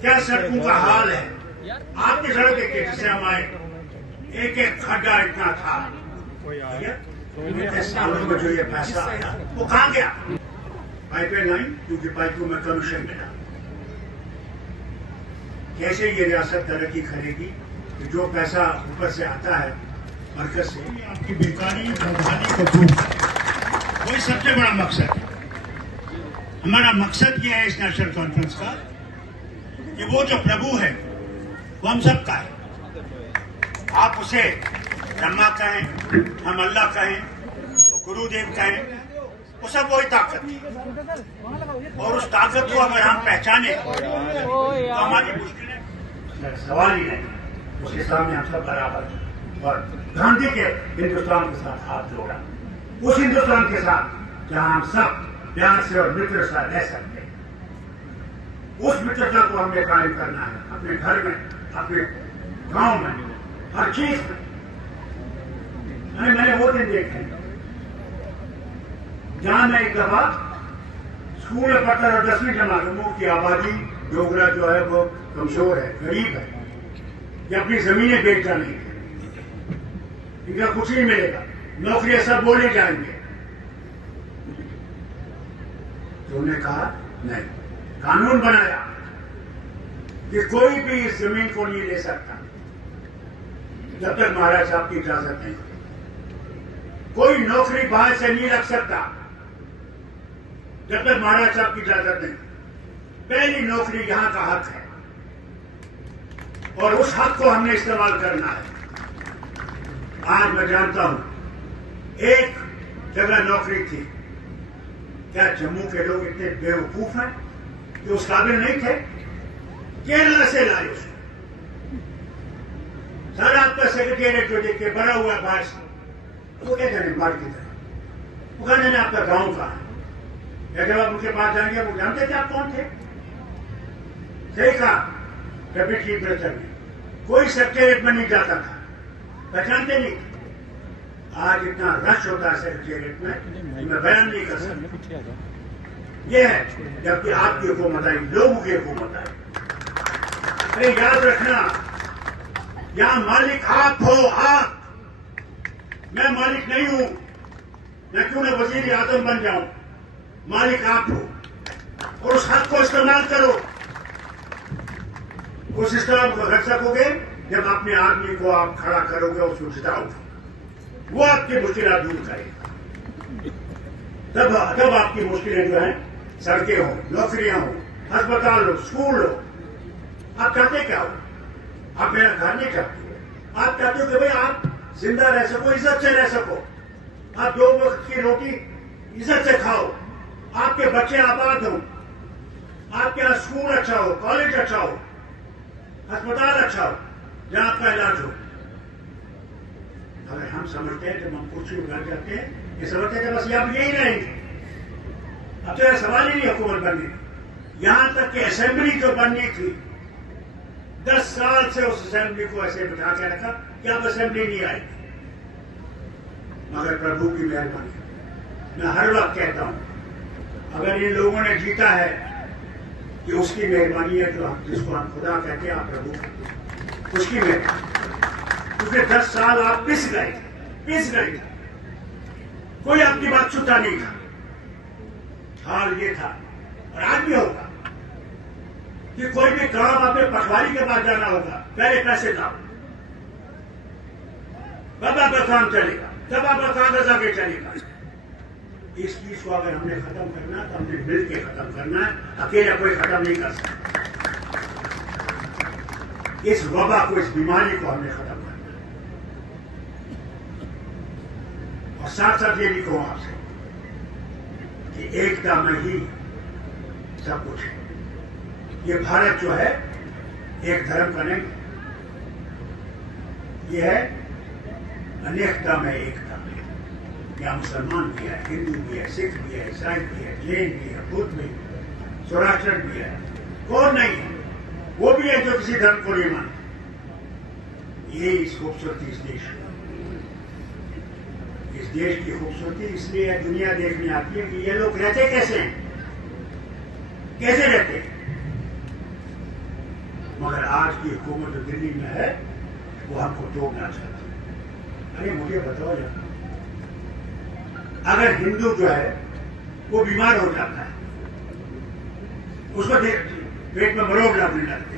क्या सड़कों का हाल है। आपकी सड़क देखिए, जिससे हम आए एक एक खड्डा इतना था। सालों में जो ये पैसा आया वो कहाँ गया? पाइपें लाइन, क्योंकि पाइपों में कमीशन मिला। कैसे ये रियासत तरक्की करेगी कि जो पैसा ऊपर से आता है मरकज से, आपकी बेकारी बदहाली को दूर, वही सबसे बड़ा मकसद है। हमारा मकसद ये है इस नेशनल कॉन्फ्रेंस का कि वो जो प्रभु है वो हम सब का है। आप उसे ब्रह्मा कहें, हम अल्लाह कहें, तो गुरुदेव कहें, वो सब वही ताकत है। और उस ताकत को अगर हम पहचाने तो हमारी मुश्किलें सवाल ही नहीं, उसके सामने हम सब बराबर हैं। और गांधी के हिंदुस्तान के साथ हाथ जोड़ा, उस हिंदुस्तान के साथ जहां हम सब प्यार से और मित्र से रह सकते हैं, उस मित्रता को हमें कायम करना है। अपने घर में, अपने गांव में, हर चीज में। मैंने वो दिन देखे जहां मैं एक दफा स्कूल में पढ़ता था, 10वीं जमात की आबादी डोगरा जो है वो कमजोर है, गरीब है, ये अपनी जमीनें बेच जाएंगे, इनका कुछ नहीं मिलेगा, नौकरियां सब बोले जाएंगे। तो उन्होंने कहा नहीं, कानून बनाया कि कोई भी इस जमीन को नहीं ले सकता जब तक महाराज साहब की इजाजत नहीं। कोई नौकरी बाहर से नहीं रख सकता जब तक महाराज साहब की इजाजत नहीं। पहली नौकरी यहां का हक है और उस हक को हमने इस्तेमाल करना है। आज मैं जानता हूं, एक जगह नौकरी थी। क्या जम्मू के लोग इतने बेवकूफ हैं कि उस काबिल नहीं थे? केरला से लाए उसको। सारा आपका सेक्रेटेरिएट जो देख के बड़ा हुआ है बाहर से, वो क्या जाने बाहर की तरह, वो कहने आपका गांव का है। या जब आप उनके पास जाएंगे वो जानते थे आप कौन थे? सही कहा डेप्यूटी चीफ मिनिस्टर ने, कोई सेक्रेटेरिएट में नहीं जाता था, पहचानते नहीं। आज इतना रश होता है सेक्रेटेरिएट में, मैं बयान नहीं कर सकता। यह है जबकि आपकी हुकूमत आई, लोगों की हुकूमत आई। अरे याद रखना, यहां मालिक आप हो, आप। मैं मालिक नहीं हूं, मैं क्यों ना वजीर आजम बन जाऊं। मालिक आप हो और उस हक को इस्तेमाल करो। उस इस्तेमाल को कर सकोगे जब अपने आदमी को आप खड़ा करोगे और उसको जिताओगे, वो आपकी मुश्किलें दूर करेगा। तब आपकी मुश्किलें जो है, सड़कें हो, नौकरियां हो, अस्पताल हो, स्कूल हो। आप चाहते क्या हो? आप मेरा घर नहीं चाहते, आप चाहते हो कि भाई आप जिंदा रह सको, इज्जत से रह सको, आप 2 वक्त की रोटी इज्जत से खाओ, आपके बच्चे आबाद हो, आपके यहाँ स्कूल अच्छा हो, कॉलेज अच्छा हो, अस्पताल अच्छा हो, जहां आपका इलाज हो। अगर हम समझते हैं जब हम कुर्सी उतर जाते हैं, ये समझते हैं कि बस अब यही रहेंगे, अब तो यह सवाल ही नहीं हुकूमत बनने। यहां तक कि असेंबली जो बननी थी, 10 साल से उस असेंबली को ऐसे बिठा के रखा कि अब असेंबली नहीं आई। मगर प्रभु की मेहरबानी, मैं हर वक्त कहता हूं, अगर इन लोगों ने जीता है कि उसकी मेहरबानी है, जो जिसको हम खुदा कहते हैं, आप प्रभु, उसकी मेहरबानी। क्योंकि 10 साल आप पिस गए थे, कोई आपकी बात सुनता नहीं था। हाल ये था और आज भी होगा कि कोई भी काम अपने पटवारी के पास जाना होगा, पहले पैसे लाओ, तब आपका काम चलेगा, तब आपका कागज आगे चलेगा। इस चीज को अगर हमने खत्म करना है तो हमने मिल के खत्म करना है, अकेला कोई खत्म नहीं कर सकता। इस वबा को, इस बीमारी को हमने खत्म करना है। और साथ साथ ये भी कहूं आपसे कि एकता में ही सब कुछ है। ये भारत जो है एक धर्म का नहीं, ये है अनेकता में एकता में। यहाँ मुसलमान भी है, हिंदू भी है, सिख भी है, ईसाई भी है, जैन भी है, बुद्ध भी है, सौराष्ट्र भी है, कौन नहीं है? वो भी है जो किसी धर्म को नहीं मानते। ये इस खूबसूरती इस देश की खूबसूरती इसलिए दुनिया देखने आती है कि ये लोग रहते कैसे हैं, कैसे रहते हैं। मगर आज की हुकूमत जो दिल्ली में है वो हमको तोड़ना चाहती है। अरे मुझे बताओ यार, अगर हिंदू जो है वो बीमार हो जाता है, उसको पेट में मरोड़ लगने लगते